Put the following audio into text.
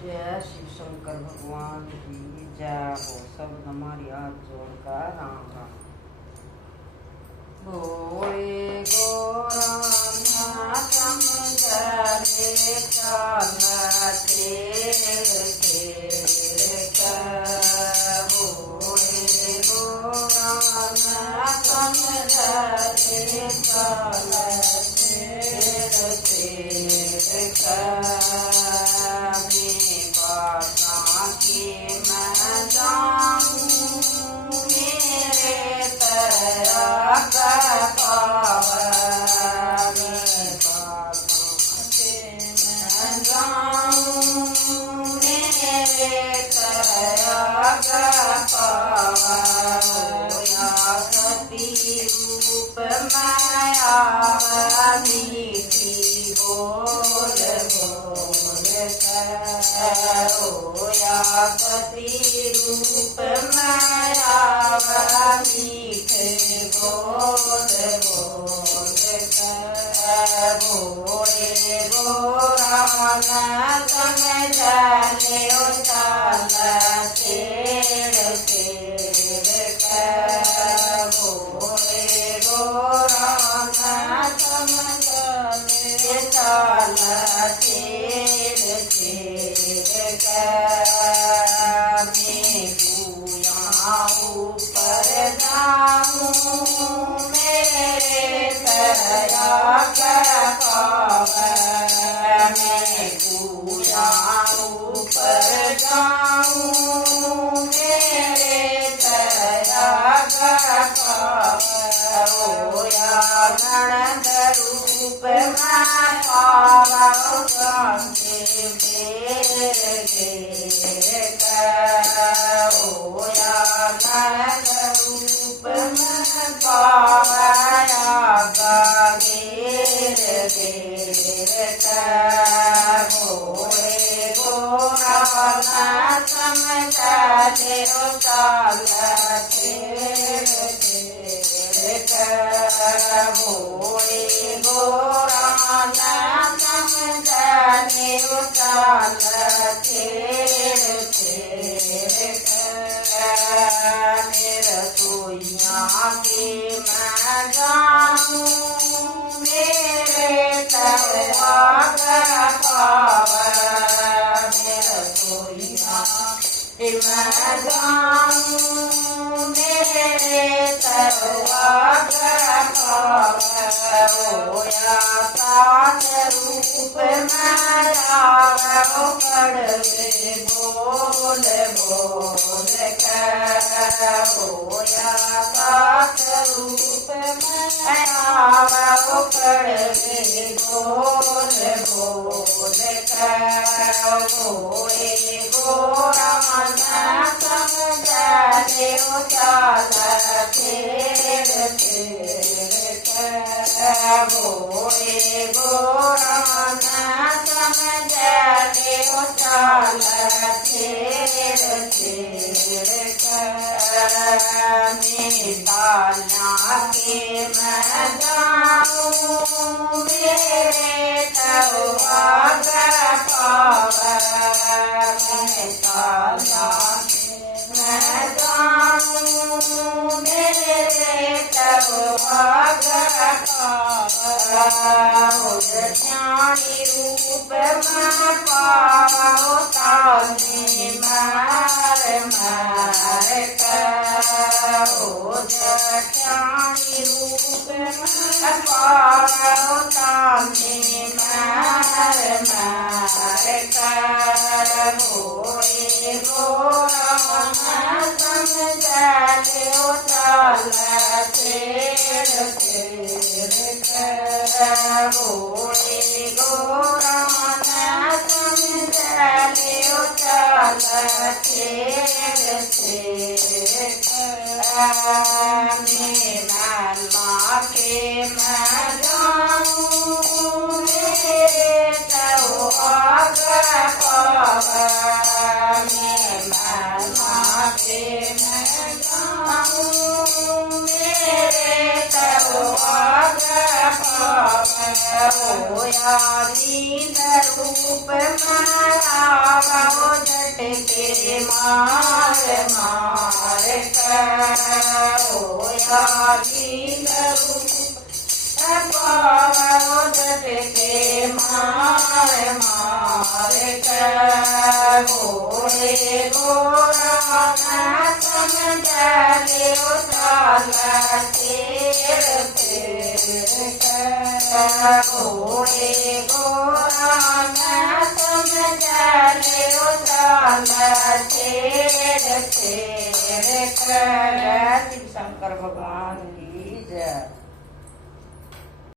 जय शिव शंकर भगवान की जय हो। सब हमारी हाथ जोड़कर राम राम बोले गोरा समझे चलते बोले गोरा समझे रूप माया मीठी बोल होया पति रूप माया मीठे बोल बोले गोरा समझ ले ऊपर जाऊं मेरे तरया मैं पूजा ऊपर जाऊं मेरे तरया होया ननद रूप माया होया ननद रूप पाया भोले गोरा समझ ले भोले गोरा समझ मेरा सोइया के मैं जाऊं मेरे तरवा मेरा सोइया के मैं जाऊं मेरे तरवा होया सात रूप माया कड़वे बोल होया सात रूप माया कड़वे बोल होए गोरा समझ ले भोले गोरा समझ ले डालिया के मैं जाऊं मेरे तवा मैं जाऊं मेरे ज्ञानी रूप में पाओ ताने मार ज्ञानी रूप में पाओ ताने मार भोले गोरा समझ ले भोले गोरा समझ मेरा के मैं जाऊं मेरे तवा के मैं जाऊं मेरे तवा होया नींद रूप माया ઠેકે માર માર કરોયા લીલરું પવન ઠેકે માર માર ગોરે ગોરા સમજાલ્યો ચાલા તેર ગોરે ગોરા સમજાલ્યો ચાલા તેર તેર શંકર ભગવાન કી જય।